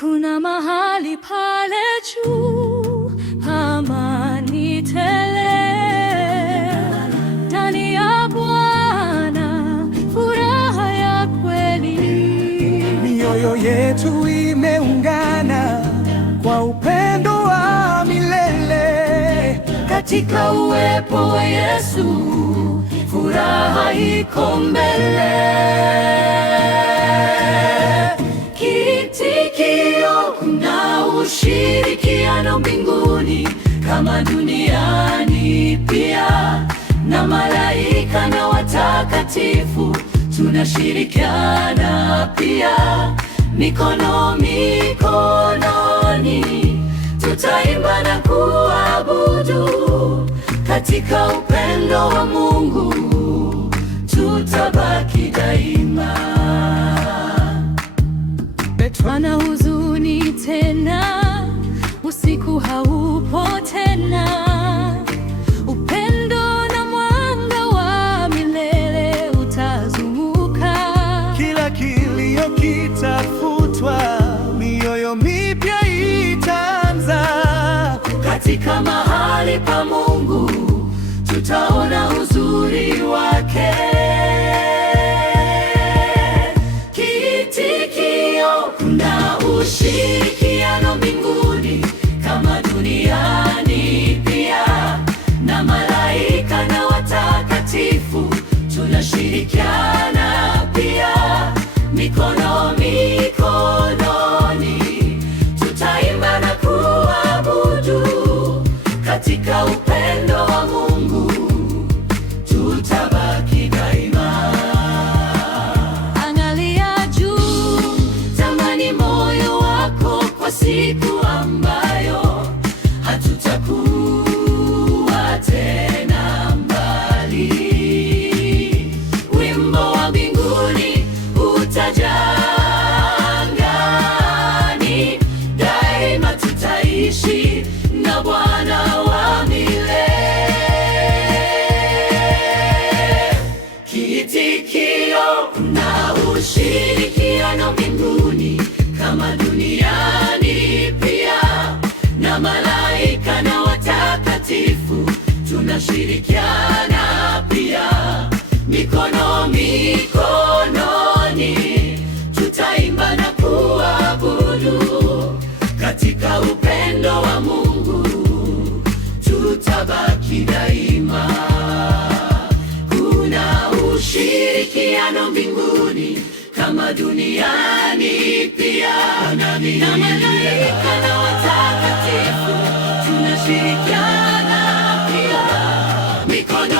Kuna mahali pale juu, amani tele. Ndani ya Bwana furaha ya kweli. Mioyo yetu imeungana kwa upendo wa milele. Katika uwepo wa Yesu, furaha iko mbele. Kiitikio: kuna ushirikiano mbinguni kama duniani pia, na malaika na watakatifu tunashirikiana pia. Mikono mikononi, tutaimba na kuabudu. Katika upendo wa Mungu tutabaki daima. Hana huzuni tena, usiku haupo tena. Upendo na mwanga wa milele utazunguka. Kila kilio kitafutwa, mioyo mipya itaanza. Katika mahali pa Mungu tutaona uzuri wake. Kuna ushirikiano mbinguni kama duniani pia, na malaika na watakatifu tunashirikiana pia. Mikono mikononi, tutaimba na kuabudu. Katika upendo wa Mungu tutabaki daima. Siku ambayo hatutakuwa tena mbali. Wimbo wa mbinguni utajaa angani. Daima tutaishi na Bwana wa milele. Kiitikio: na ushirikiano mbinguni kama duniani pia, na malaika na watakatifu tunashirikiana pia. Mikono mikononi, tutaimba na kuabudu. Katika upendo wa Mungu tutabaki daima. Kuna ushirikiano mbinguni kama duniani pia, na malaika na watakatifu tunashirikiana pia. Mikono